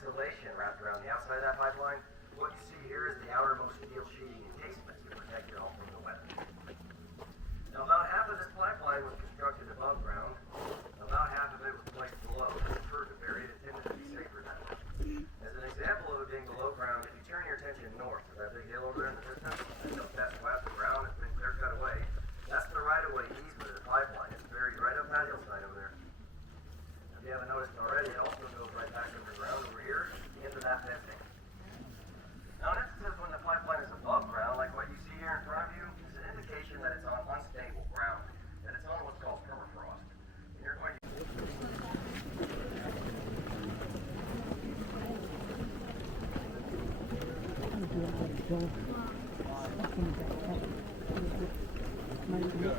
insulation wrapped around the outside of that pipeline. What you see here is the outermost steel sheeting encasement to protect it all from the weather. Now, about half of this pipeline was constructed above ground. About half of it was placed below. It's preferred to bury it. It tended to be safer that way. As an example of it being below ground, if you turn your attention north to that big hill over there in the distance, and that's flat the ground, it's been clear cut away. That's the right-of-way easement of the pipeline. It's buried right up that hillside over there. If you haven't noticed already, it also goes right back underground over here into that fencing. Now, in instances when the pipeline is above ground, like what you see here in front of you, is an indication that it's on unstable ground, that it's on what's called permafrost. And you're going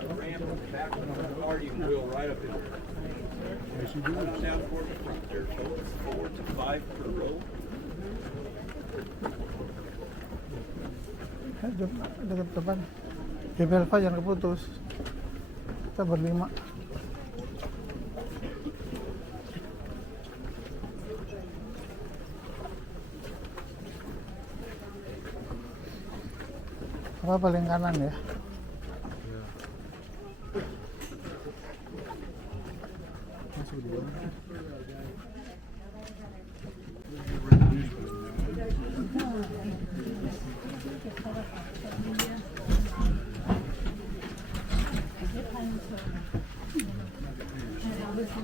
to ramp on the back of the car, you can wheel right up in there. Yes, you do. Down toward the front there, so it's 4 to 5 per row. Dekat depan Gebelva jangan keputus, kita berlima. Apa paling kanan ya?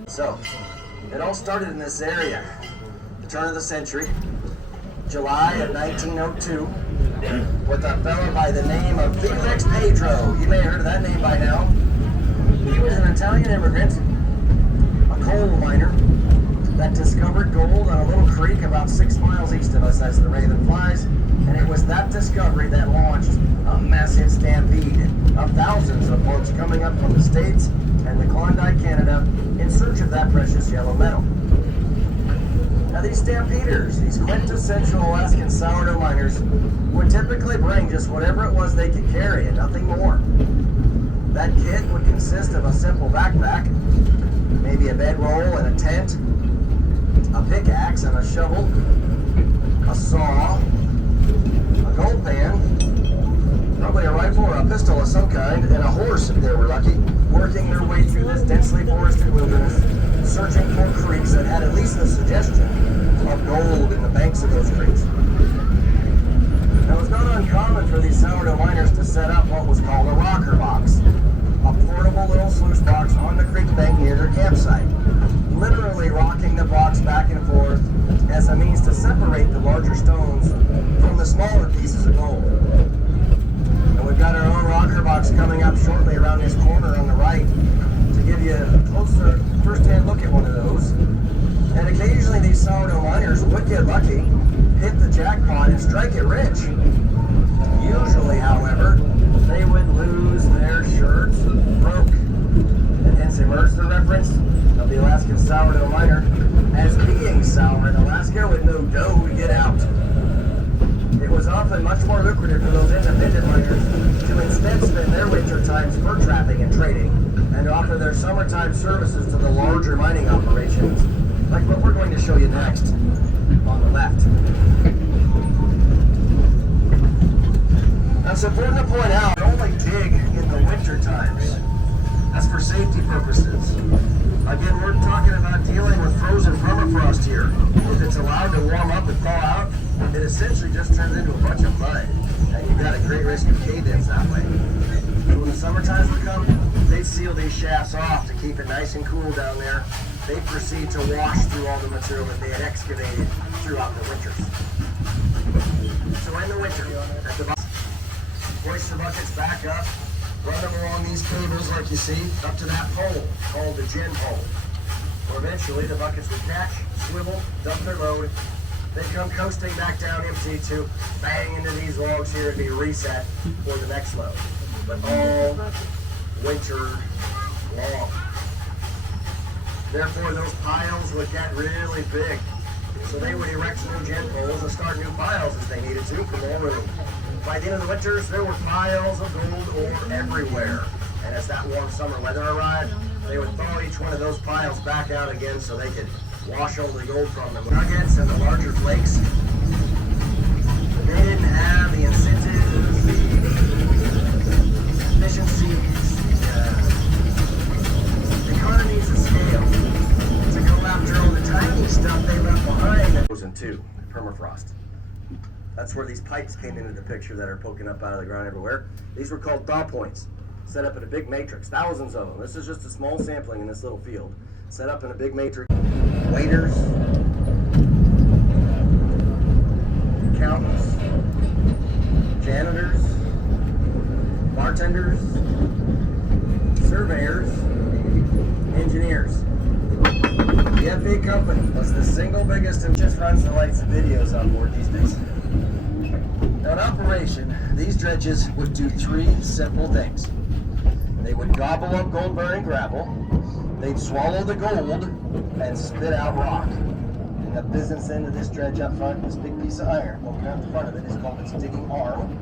So, it all started in this area, the turn of the century, July of 1902, with a fellow by the name of Felix Pedro. You may have heard of that name by now. He was an Italian immigrant, a coal miner, that discovered gold on a little creek about 6 miles east of us as the raven flies, and it was that discovery that launched a massive stampede of thousands of boats coming up from the States and the Klondike, Canada, in search of that precious yellow metal. Now, these stampeders, these quintessential Alaskan sourdough miners, would typically bring just whatever it was they could carry and nothing more. That kit would consist of a simple backpack, maybe a bedroll and a tent, a pickaxe and a shovel, a saw, a gold pan, probably a rifle or a pistol of some kind, and a horse if they were lucky, working their way through this densely forested wilderness, searching for creeks that had at least the suggestion of gold in the banks of those creeks. Now, it was not uncommon for these sourdough miners to set up what was called a rocker box, a portable little sluice box on the creek bank near their campsite, literally rocking the box back and forth as a means to separate the larger stones from the smaller pieces of gold. And we've got our own rocker box coming up shortly around this corner on the right to give you a closer first-hand look at one of those. And occasionally these sourdough miners would get lucky, hit the jackpot, and strike it rich. Usually, however, they would lose their shirts broke. And hence emerged the reference of the Alaskan sourdough miner as being sour in Alaska with no dough to get out. It was often much more lucrative for those independent miners to instead spend their winter times fur trapping and trading and offer their summertime services to the larger mining operations, like what we're going to show you next on the left. Now, it's important to point out, only dig in the winter times. That's for safety purposes. Again, we're talking about dealing with frozen permafrost here. If it's allowed to warm up and thaw out, it essentially just turns into a bunch of mud. And you've got a great risk of cave-ins that way. So when the summer times would come, they'd seal these shafts off to keep it nice and cool down there. They'd proceed to wash through all the material that they had excavated throughout the winters. So in the winter, at the bottom, hoist the buckets back up, run them along these cables like you see, up to that pole called the gin pole. Where eventually the buckets would catch, swivel, dump their load. They'd come coasting back down empty to bang into these logs here and be reset for the next load. But all winter long. Therefore, those piles would get really big. So they would erect new gin poles and start new piles as they needed to for more room. By the end of the winters, there were piles of gold ore everywhere. And as that warm summer weather arrived, they would thaw each one of those piles back out again so they could wash all the gold from the nuggets and the larger flakes. They didn't have the incentives, the efficiencies, the economies of scale to go after all the tiny stuff they left behind. Frozen too, permafrost. That's where these pipes came into the picture that are poking up out of the ground everywhere. These were called thaw points, set up in a big matrix, thousands of them. This is just a small sampling in this little field, set up in a big matrix. Waiters, accountants, janitors, bartenders, surveyors, engineers. The FA company was the single biggest and just runs the lights and videos on board these days. Now in operation, these dredges would do three simple things. They would gobble up gold-bearing gravel, they'd swallow the gold, and spit out rock. And the business end of this dredge up front, this big piece of iron, poking out the front of it, is called its digging arm,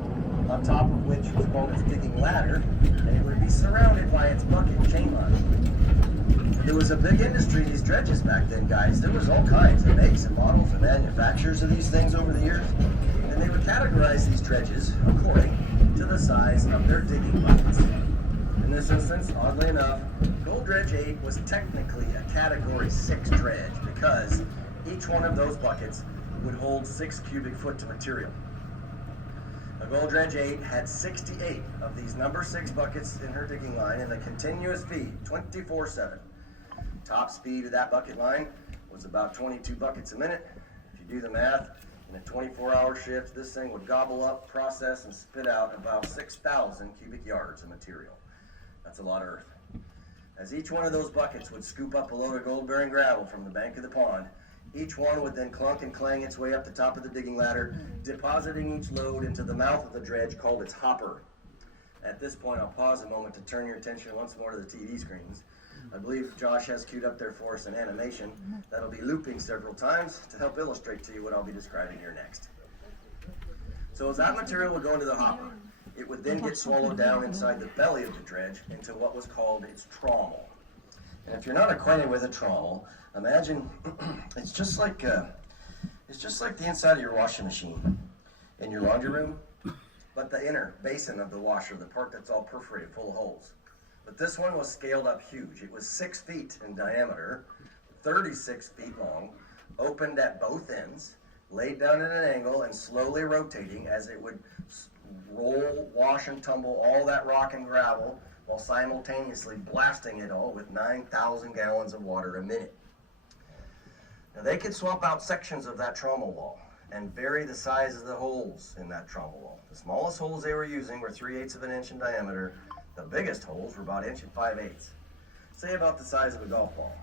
on top of which was called its digging ladder, and it would be surrounded by its bucket chain line. There was a big industry in these dredges back then, guys. There was all kinds of makes and models and manufacturers of these things over the years, and they would categorize these dredges according to the size of their digging buckets. In this instance, oddly enough, Gold Dredge 8 was technically a Category 6 dredge because each one of those buckets would hold 6 cubic foot of material. A Gold Dredge 8 had 68 of these number 6 buckets in her digging line in a continuous feed, 24/7. Top speed of that bucket line was about 22 buckets a minute. If you do the math, in a 24-hour shift, this thing would gobble up, process, and spit out about 6,000 cubic yards of material. That's a lot of earth. As each one of those buckets would scoop up a load of gold-bearing gravel from the bank of the pond, each one would then clunk and clang its way up the top of the digging ladder, depositing each load into the mouth of the dredge called its hopper. At this point, I'll pause a moment to turn your attention once more to the TV screens. I believe Josh has queued up there for us an animation that'll be looping several times to help illustrate to you what I'll be describing here next. So as that material would go into the hopper, it would then get swallowed down inside the belly of the dredge into what was called its trommel. And if you're not acquainted with a trommel, imagine it's just like the inside of your washing machine in your laundry room, but the inner basin of the washer, the part that's all perforated, full of holes. But this one was scaled up huge. It was 6 feet in diameter, 36 feet long, opened at both ends, laid down at an angle, and slowly rotating as it would roll, wash, and tumble all that rock and gravel while simultaneously blasting it all with 9,000 gallons of water a minute. Now they could swap out sections of that trommel wall and vary the size of the holes in that trommel wall. The smallest holes they were using were 3/8 of an inch in diameter. The biggest holes were about 1 5/8 inches, say about the size of a golf ball.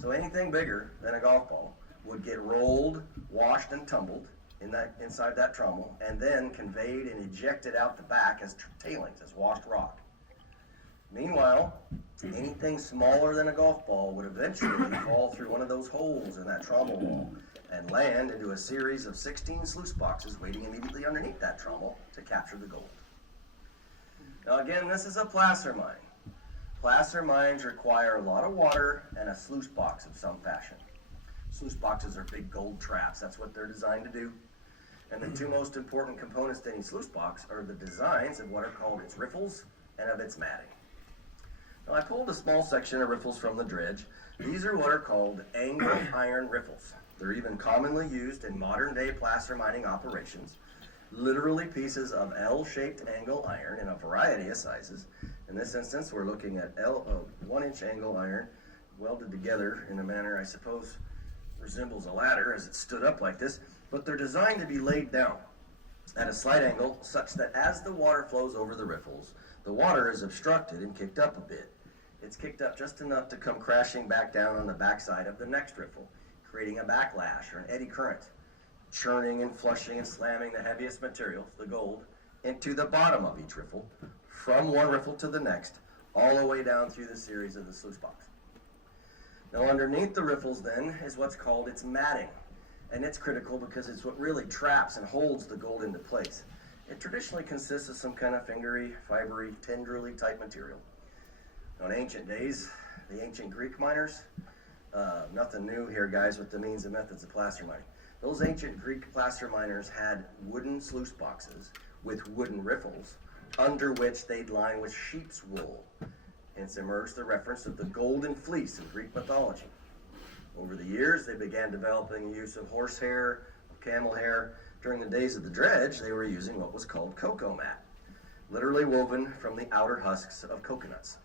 So anything bigger than a golf ball would get rolled, washed, and tumbled inside that trommel, and then conveyed and ejected out the back as tailings, as washed rock. Meanwhile, anything smaller than a golf ball would eventually fall through one of those holes in that trommel wall and land into a series of 16 sluice boxes waiting immediately underneath that trommel to capture the gold. Now again, this is a placer mine. Placer mines require a lot of water and a sluice box of some fashion. Sluice boxes are big gold traps. That's what they're designed to do. And the two most important components to any sluice box are the designs of what are called its riffles and of its matting. Now I pulled a small section of riffles from the dredge. These are what are called angle iron riffles. They're even commonly used in modern day placer mining operations. Literally pieces of L-shaped angle iron in a variety of sizes. In this instance, we're looking at 1-inch angle iron welded together in a manner I suppose resembles a ladder as it stood up like this, but they're designed to be laid down at a slight angle such that as the water flows over the riffles, the water is obstructed and kicked up a bit. It's kicked up just enough to come crashing back down on the backside of the next riffle, creating a backlash or an eddy current, churning and flushing and slamming the heaviest material, the gold, into the bottom of each riffle, from one riffle to the next, all the way down through the series of the sluice box. Now underneath the riffles then is what's called its matting, and it's critical because it's what really traps and holds the gold into place. It traditionally consists of some kind of fingery, fibery, tendrily type material. Now in ancient days, the ancient Greek miners, Nothing new here, guys, with the means and methods of placer mining. Those ancient Greek placer miners had wooden sluice boxes with wooden riffles under which they'd line with sheep's wool. Hence emerged the reference of the golden fleece in Greek mythology. Over the years, they began developing the use of horsehair, of camel hair. During the days of the dredge, they were using what was called cocoa mat, literally woven from the outer husks of coconuts.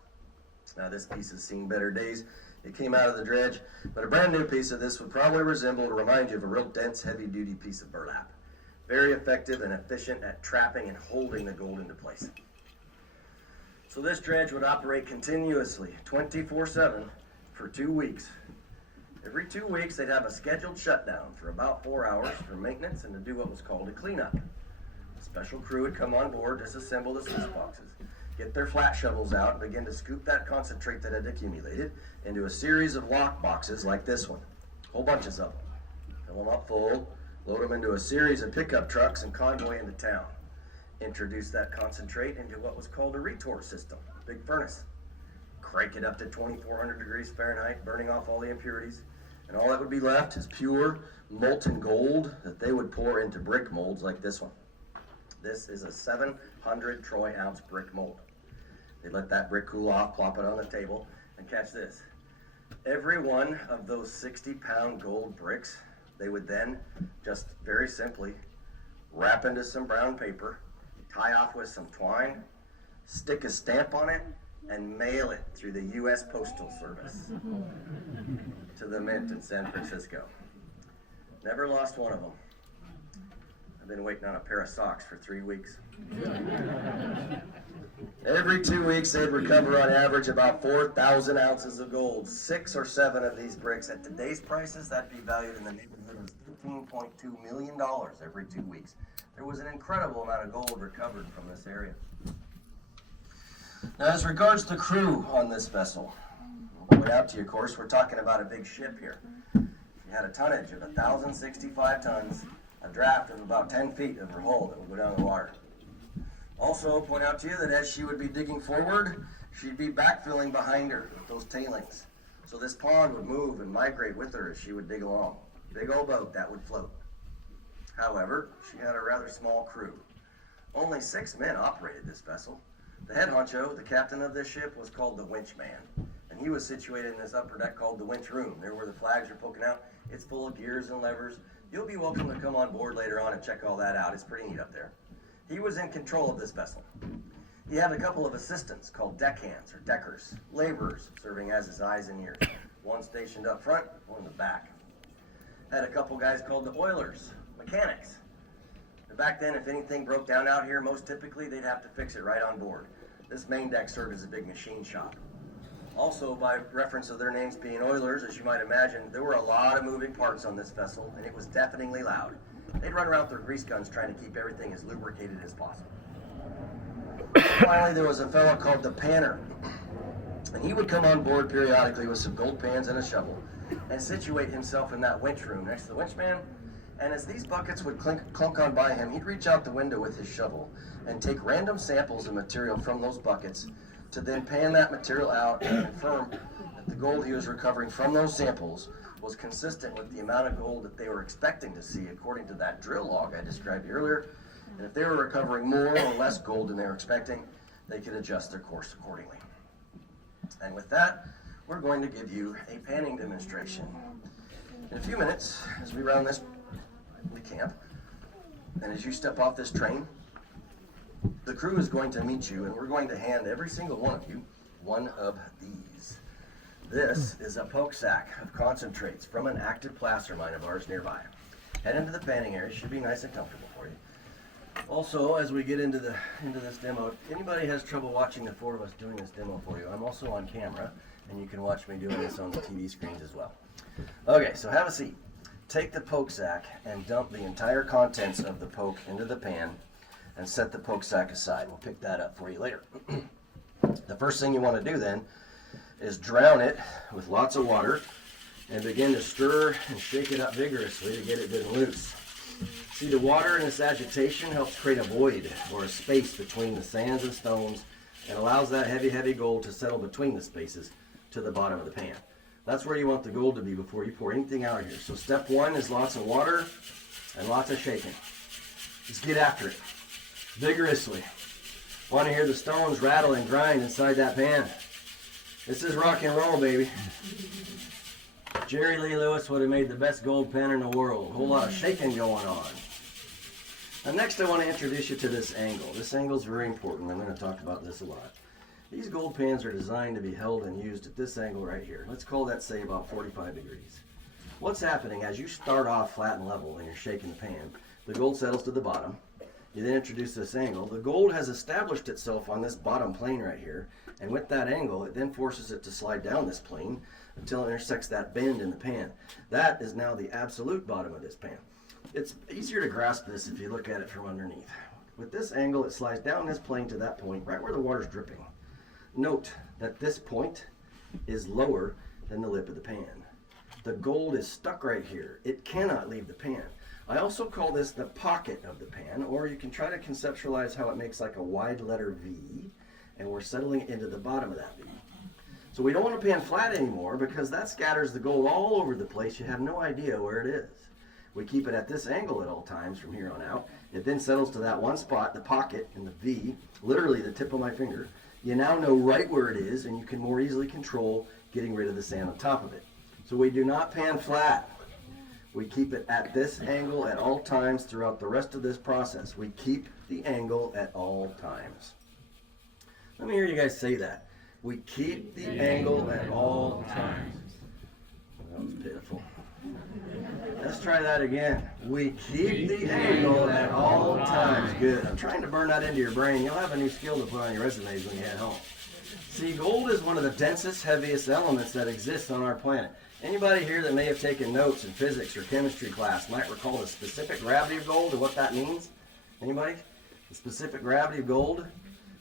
Now, this piece has seen better days. It came out of the dredge, but a brand new piece of this would probably resemble or remind you of a real dense, heavy-duty piece of burlap. Very effective and efficient at trapping and holding the gold into place. So this dredge would operate continuously, 24/7, for 2 weeks. Every 2 weeks, they'd have a scheduled shutdown for about 4 hours for maintenance and to do what was called a cleanup. A special crew would come on board, disassemble the sluice boxes, get their flat shovels out, and begin to scoop that concentrate that had accumulated into a series of lock boxes like this one. Whole bunches of them. Fill them up full, load them into a series of pickup trucks and convoy into town. Introduce that concentrate into what was called a retort system, a big furnace. Crank it up to 2400 degrees Fahrenheit, burning off all the impurities. And all that would be left is pure molten gold that they would pour into brick molds like this one. This is a 700 troy ounce brick mold. They let that brick cool off, plop it on the table, and catch this. Every one of those 60-pound gold bricks, they would then just very simply wrap into some brown paper, tie off with some twine, stick a stamp on it, and mail it through the U.S. Postal Service to the mint in San Francisco. Never lost one of them. I've been waiting on a pair of socks for 3 weeks. Every 2 weeks, they'd recover on average about 4,000 ounces of gold. 6 or 7 of these bricks, at today's prices, that'd be valued in the neighborhood of $15.2 million every 2 weeks. There was an incredible amount of gold recovered from this area. Now, as regards the crew on this vessel, I'll point out to you, of course, we're talking about a big ship here. She had a tonnage of 1,065 tons, a draft of about 10 feet of her hull that would go down the water. Also, point out to you that as she would be digging forward, she'd be backfilling behind her with those tailings. So this pond would move and migrate with her as she would dig along. Big old boat that would float. However, she had a rather small crew. Only 6 men operated this vessel. The head honcho, the captain of this ship, was called the winch man, and he was situated in this upper deck called the winch room. There where the flags are poking out. It's full of gears and levers. You'll be welcome to come on board later on and check all that out. It's pretty neat up there. He was in control of this vessel. He had a couple of assistants called deckhands or deckers, laborers, serving as his eyes and ears. One stationed up front, one in the back. Had a couple guys called the oilers, mechanics. And back then, if anything broke down out here, most typically they'd have to fix it right on board. This main deck served as a big machine shop. Also, by reference of their names being oilers, as you might imagine, there were a lot of moving parts on this vessel, and it was deafeningly loud. They'd run around with their grease guns trying to keep everything as lubricated as possible. Finally, there was a fellow called the panner, and he would come on board periodically with some gold pans and a shovel and situate himself in that winch room next to the winchman. And as these buckets would clunk on by him, he'd reach out the window with his shovel and take random samples of material from those buckets to then pan that material out and confirm that the gold he was recovering from those samples was consistent with the amount of gold that they were expecting to see according to that drill log I described earlier. And if they were recovering more or less gold than they were expecting, they could adjust their course accordingly. And with that, we're going to give you a panning demonstration. In a few minutes, as we round this camp, and as you step off this train, the crew is going to meet you, and we're going to hand every single one of you one of these. This is a poke sack of concentrates from an active placer mine of ours nearby. Head into the panning area. Should be nice and comfortable for you. Also, as we get into this demo, if anybody has trouble watching the 4 of us doing this demo for you, I'm also on camera, and you can watch me doing this on the TV screens as well. Okay, so have a seat. Take the poke sack and dump the entire contents of the poke into the pan and set the poke sack aside. We'll pick that up for you later. The first thing you want to do then is drown it with lots of water and begin to stir and shake it up vigorously to get it good and loose. See, the water in this agitation helps create a void or a space between the sands and stones and allows that heavy gold to settle between the spaces to the bottom of the pan. That's where you want the gold to be before you pour anything out of here. So step one is lots of water and lots of shaking. Let's get after it vigorously. Want to hear the stones rattle and grind inside that pan. This is rock and roll, baby. Jerry Lee Lewis would have made the best gold pan in the world. A whole lot of shaking going on. Now next I want to introduce you to this angle. This angle is very important. I'm going to talk about this a lot. These gold pans are designed to be held and used at this angle right here. Let's call that, say, about 45 degrees. What's happening as you start off flat and level and you're shaking the pan, the gold settles to the bottom. You then introduce this angle. The gold has established itself on this bottom plane right here, and with that angle, it then forces it to slide down this plane until it intersects that bend in the pan. That is now the absolute bottom of this pan. It's easier to grasp this if you look at it from underneath. With this angle, it slides down this plane to that point, right where the water's dripping. Note that this point is lower than the lip of the pan. The gold is stuck right here. It cannot leave the pan. I also call this the pocket of the pan, or you can try to conceptualize how it makes like a wide letter V, and we're settling into the bottom of that V. So we don't want to pan flat anymore because that scatters the gold all over the place. You have no idea where it is. We keep it at this angle at all times from here on out. It then settles to that one spot, the pocket in the V, literally the tip of my finger. You now know right where it is, and you can more easily control getting rid of the sand on top of it. So we do not pan flat. We keep it at this angle at all times throughout the rest of this process. We keep the angle at all times. Let me hear you guys say that. We keep the angle at all times. That was pitiful. Let's try that again. We keep the angle at all times. Good. I'm trying to burn that into your brain. You'll have a new skill to put on your resumes when you head home. See, gold is one of the densest, heaviest elements that exists on our planet. Anybody here that may have taken notes in physics or chemistry class might recall the specific gravity of gold and what that means? Anybody? The specific gravity of gold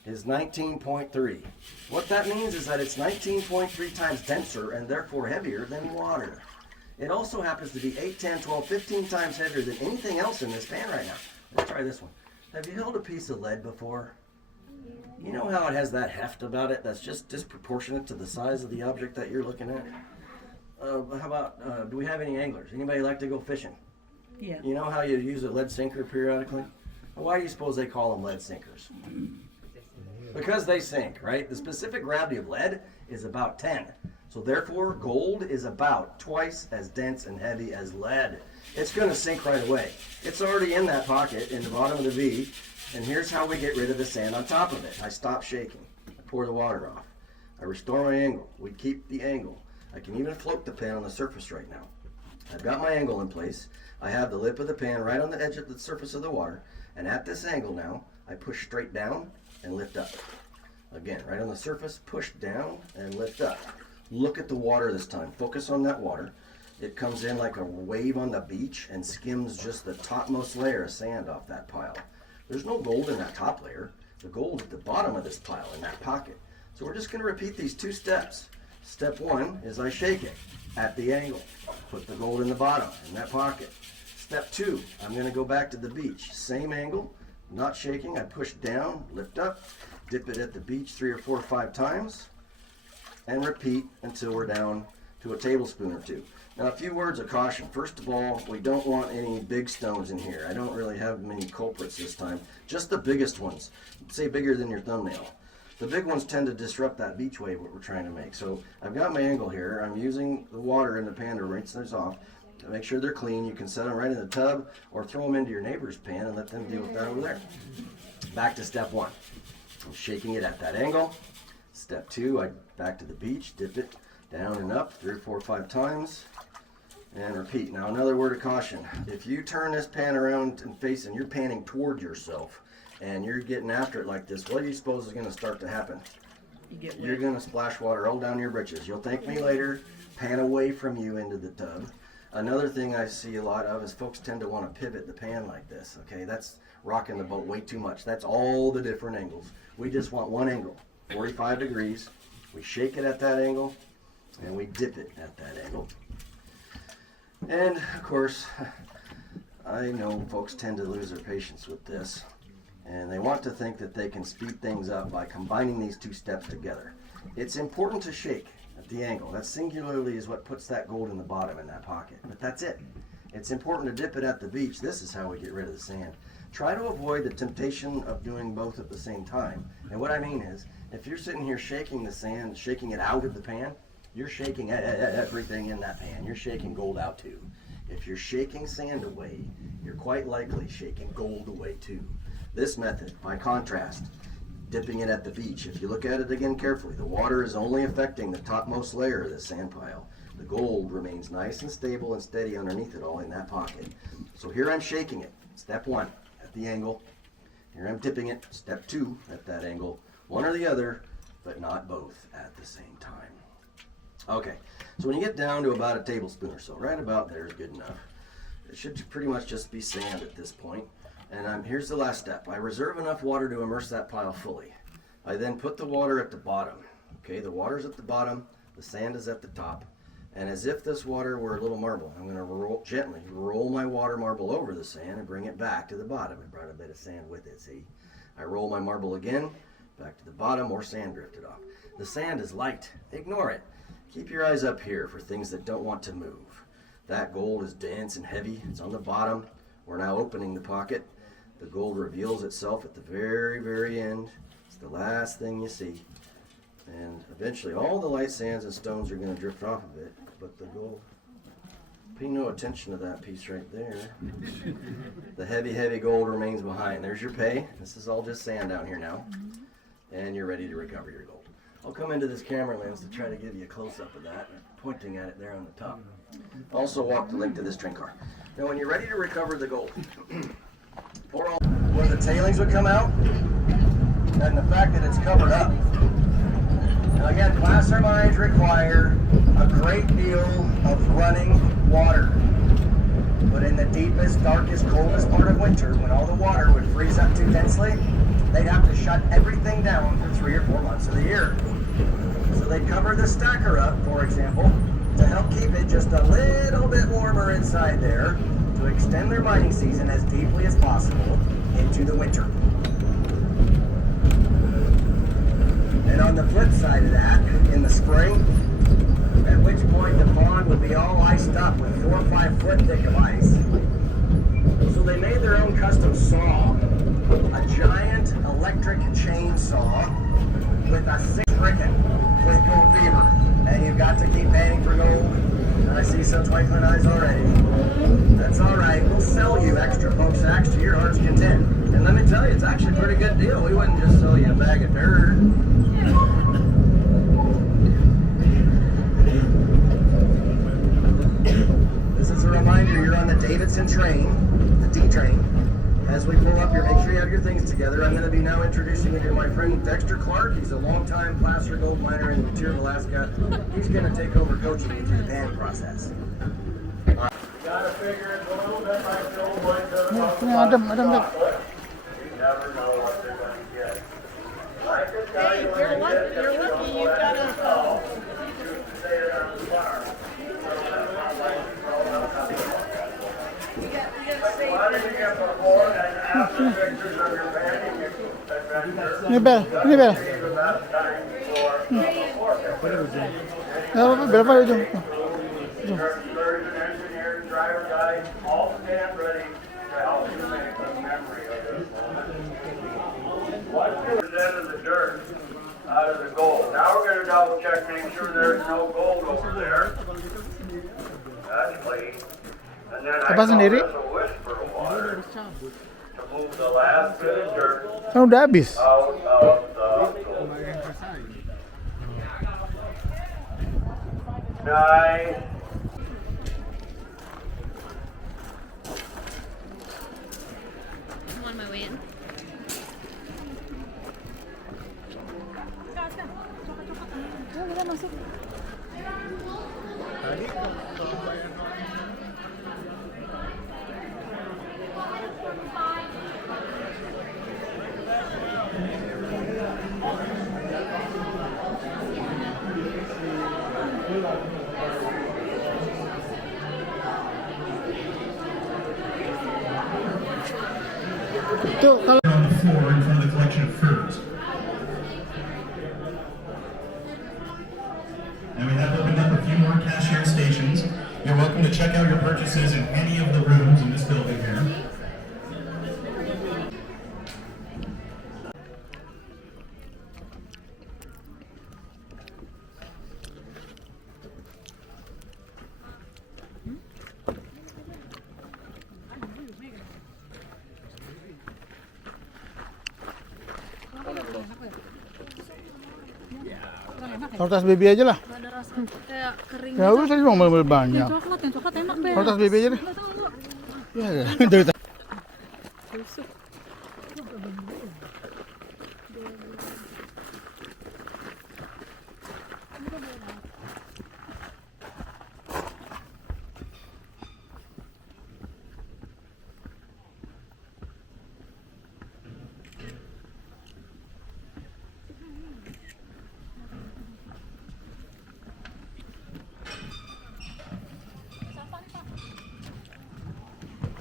is 19.3. What that means is that it's 19.3 times denser and therefore heavier than water. It also happens to be 8, 10, 12, 15 times heavier than anything else in this pan right now. Let's try this one. Have you held a piece of lead before? You know how it has that heft about it that's just disproportionate to the size of the object that you're looking at? How about, do we have any anglers? Anybody like to go fishing? Yeah. You know how you use a lead sinker periodically? Why do you suppose they call them lead sinkers? Because they sink, right? The specific gravity of lead is about 10. So therefore, gold is about twice as dense and heavy as lead. It's going to sink right away. It's already in that pocket in the bottom of the V. And here's how we get rid of the sand on top of it. I stop shaking. I pour the water off. I restore my angle. We keep the angle. I can even float the pan on the surface right now. I've got my angle in place. I have the lip of the pan right on the edge of the surface of the water. And at this angle now, I push straight down and lift up. Again, right on the surface, push down and lift up. Look at the water this time. Focus on that water. It comes in like a wave on the beach and skims just the topmost layer of sand off that pile. There's no gold in that top layer. The gold at the bottom of this pile in that pocket. So we're just going to repeat these two steps. Step one is I shake it at the angle. Put the gold in the bottom in that pocket. Step two, I'm going to go back to the beach. Same angle, not shaking. I push down, lift up, dip it at the beach 3 or 4 or 5 times, and repeat until we're down to a tablespoon or 2. Now, a few words of caution. First of all, we don't want any big stones in here. I don't really have many culprits this time. Just the biggest ones. Say bigger than your thumbnail. The big ones tend to disrupt that beach wave what we're trying to make. So I've got my angle here. I'm using the water in the pan to rinse those off. To make sure they're clean. You can set them right in the tub or throw them into your neighbor's pan and let them deal with that over there. Back to step one. I'm shaking it at that angle. Step two, I back to the beach, dip it down and up 3 or 4 or 5 times. And repeat. Now another word of caution. If you turn this pan around and face and you're panning toward yourself and you're getting after it like this, what do you suppose is going to start to happen? You're going to splash water all down your britches. You'll thank me later. Pan away from you into the tub. Another thing I see a lot of is folks tend to want to pivot the pan like this. Okay, that's rocking the boat way too much. That's all the different angles. We just want one angle, 45 degrees. We shake it at that angle and we dip it at that angle. And of course, I know folks tend to lose their patience with this, and they want to think that they can speed things up by combining these two steps together. It's important to shake at the angle. That singularly is what puts that gold in the bottom in that pocket. But that's it. It's important to dip it at the beach. This is how we get rid of the sand. Try to avoid the temptation of doing both at the same time. And what I mean is, if you're sitting here shaking the sand, shaking it out of the pan, you're shaking everything in that pan. You're shaking gold out too. If you're shaking sand away, you're quite likely shaking gold away too. This method, by contrast, dipping it at the beach, if you look at it again carefully, the water is only affecting the topmost layer of the sand pile. The gold remains nice and stable and steady underneath it all in that pocket. So here I'm shaking it, step 1, at the angle. Here I'm dipping it, step 2, at that angle. One or the other, but not both at the same time. Okay, so when you get down to about a tablespoon or so, right about there is good enough. It should pretty much just be sand at this point. And here's the last step. I reserve enough water to immerse that pile fully. I then put the water at the bottom. Okay, the water's at the bottom, the sand is at the top. And as if this water were a little marble, I'm going to gently roll my water marble over the sand and bring it back to the bottom. I brought a bit of sand with it, see? I roll my marble again, back to the bottom, more sand drifted off. The sand is light. Ignore it. Keep your eyes up here for things that don't want to move. That gold is dense and heavy. It's on the bottom. We're now opening the pocket. The gold reveals itself at the very, very end. It's the last thing you see. And eventually all the light sands and stones are going to drift off of it, but the gold, pay no attention to that piece right there. The heavy, heavy gold remains behind. There's your pay. This is all just sand down here now. And you're ready to recover your gold. I'll come into this camera lens to try to give you a close-up of that, pointing at it there on the top. Also walk the link to this train car. Now when you're ready to recover the gold, pour all where the tailings would come out, and the fact that it's covered up. Now again, placer mines require a great deal of running water. But in the deepest, darkest, coldest part of winter, when all the water would freeze up too densely, they'd have to shut everything down for 3 or 4 months of the year. So they'd cover the stacker up, for example, to help keep it just a little bit warmer inside there, to extend their mining season as deeply as possible into the winter. And on the flip side of that, in the spring, at which point the pond would be all iced up with 4 or 5 foot thick of ice. So they made their own custom saw, a giant electric chainsaw with a 6 ricket with gold fever. And you've got to keep paying for gold. I see some twinkling eyes already. That's all right. We'll sell you extra pump sacks to your heart's content. And let me tell you, it's actually a pretty good deal. We wouldn't just sell you a bag of dirt. This is a reminder, you're on the Davidson train, the D train. As we pull up here, make sure you have your things together. I'm going to be now introducing you to my friend Dexter Clark. He's a longtime placer gold miner in Material, Alaska. He's going to take over coaching you through the panning process. You gotta figure it's a little bit like the old boys that are talking about chocolate. You never know what they're going to get. I can tell you when You're lucky you've got a say it on the farm. Why did you get before and after pictures of your panning adventure? Nibel. Save the best time for Berapa itu? Surgeon, engineer, driver guide, all stand ready to help you make a memory of this moment. Let's get rid of the dirt out of the gold. Now we're going to double check, make sure there's no gold over there. That's clean. And then I call this a whisper of water to move the last bit of dirt Kan udah habis. out of the gold. Nice. I'm on my way in. Itu kalau on the floor in front of the collection of furs. And we have entrances in any of the rooms in this building here. Tortas baby aja lah. Gak ada rasa kayak kering. Ya udah tadi mau beli banyak. Yang coklat enak deh. Tortas baby aja deh. Ya, dari tadi.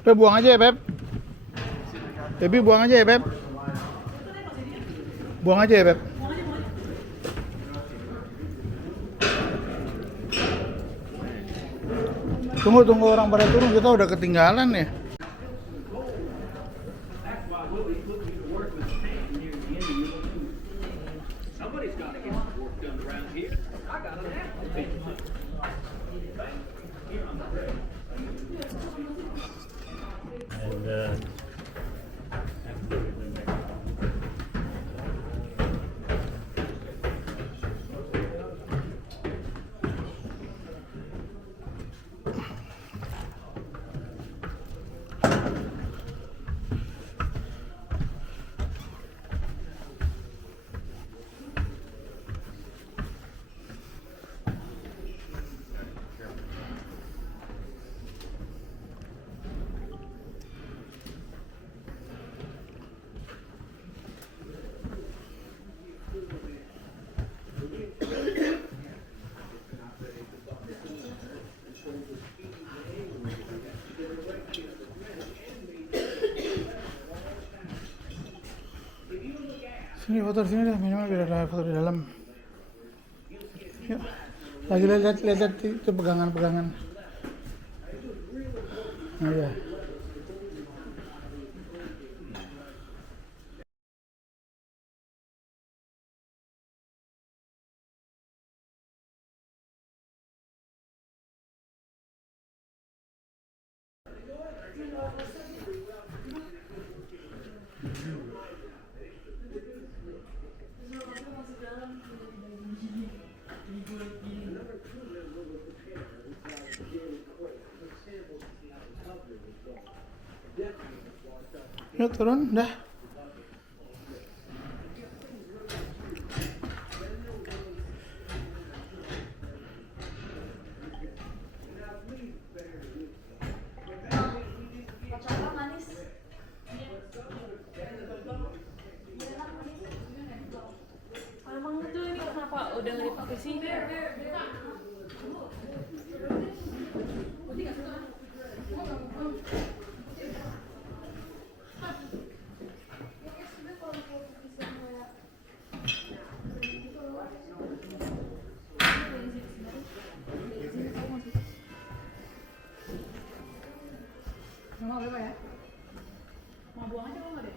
Beb, buang aja ya, Beb. Baby, buang aja ya, Beb. Buang aja ya, Beb. Tunggu orang pada turun, kita udah ketinggalan ya. Sini foto di sini deh, minimal biar ada foto di dalam. Yuk, lagi lihat itu pegangan. Nah ya. Yuk turun, dah. Emang itu ini kenapa udah nggak dipakai sih? Mau apa ya? Mau buang aja nggak deh?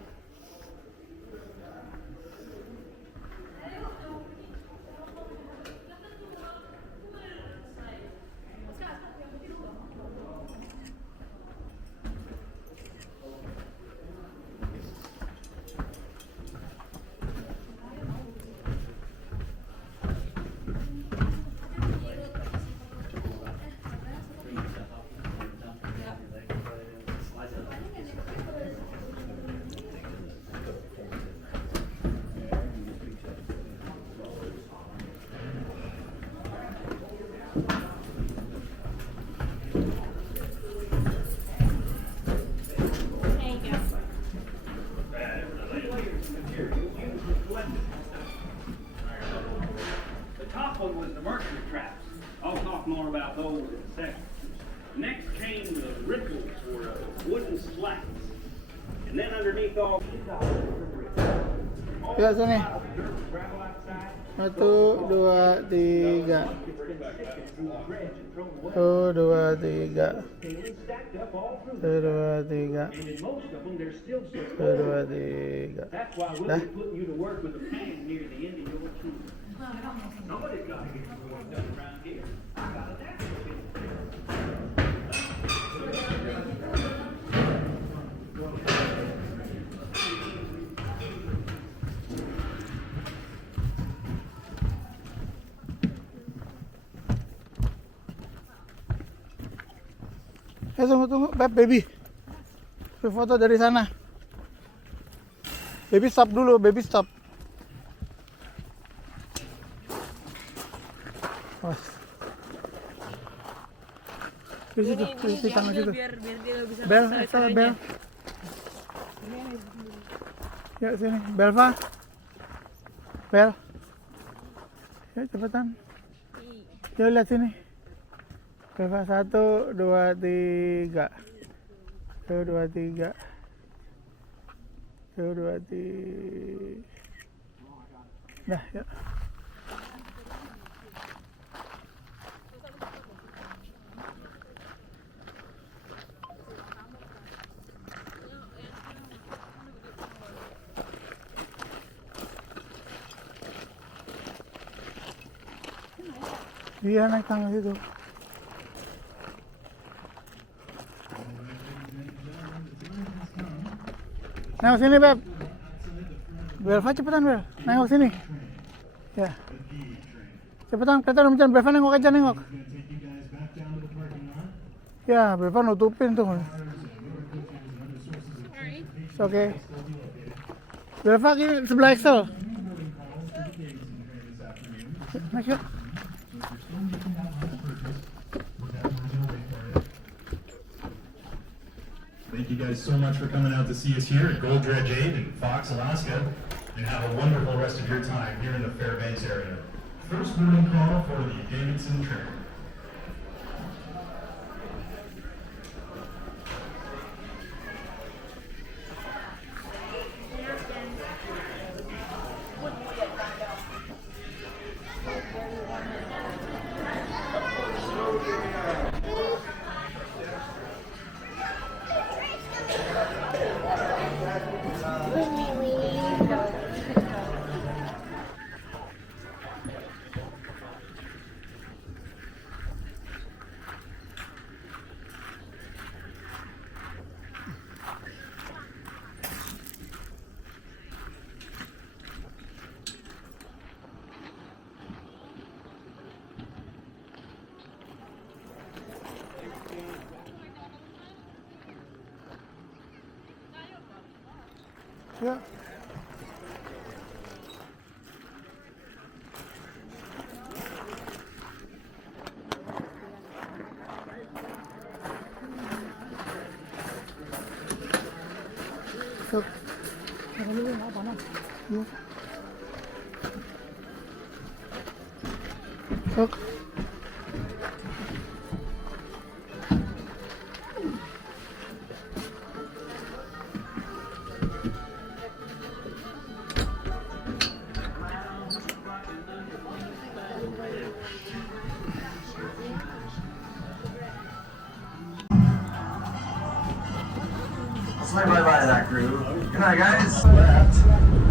The top one was the mercury traps. I'll talk more about those in a second. Next came the ripples or wooden slats. And then underneath all Ya sini. Satu, dua, tiga. Satu, dua, tiga. Satu, dua, tiga. Satu, dua, tiga. That's why we'll Dah. be putting you to work with a pan near the end of your tube. Somebody's got to get the work done around here. I got a natural business. Tunggu, Beb, baby. Foto dari sana. Baby stop dulu, baby stop. Awas. Di situ, di tangan situ. biar dia nggak bisa Bel, selesai salah caranya. Bel. Ya sini, Belva. Bel. Ya cepetan. Ya lihat sini. Belva 1, 2, 3. 1, 2, 3. 1, 2, 3. Dah, ya. Iya, naik tangga situ. Nengok sini, Beb. Belva cepetan, Bel. Nengok sini. Ya. Cepetan, kata Belva nengok aja, nengok. Ya, Belva nutupin tuh. Oke. Belva kiri sebelah Excel. Next yuk. Thank you guys so much for coming out to see us here at Gold Dredge 8 in Fox, Alaska, and have a wonderful rest of your time here in the Fairbanks area. First morning call for the Davidson train. Ya. Sok. Jangan dulu, nggak panas. Ya. Sok. Swing right by that groove. Good night, guys. Left.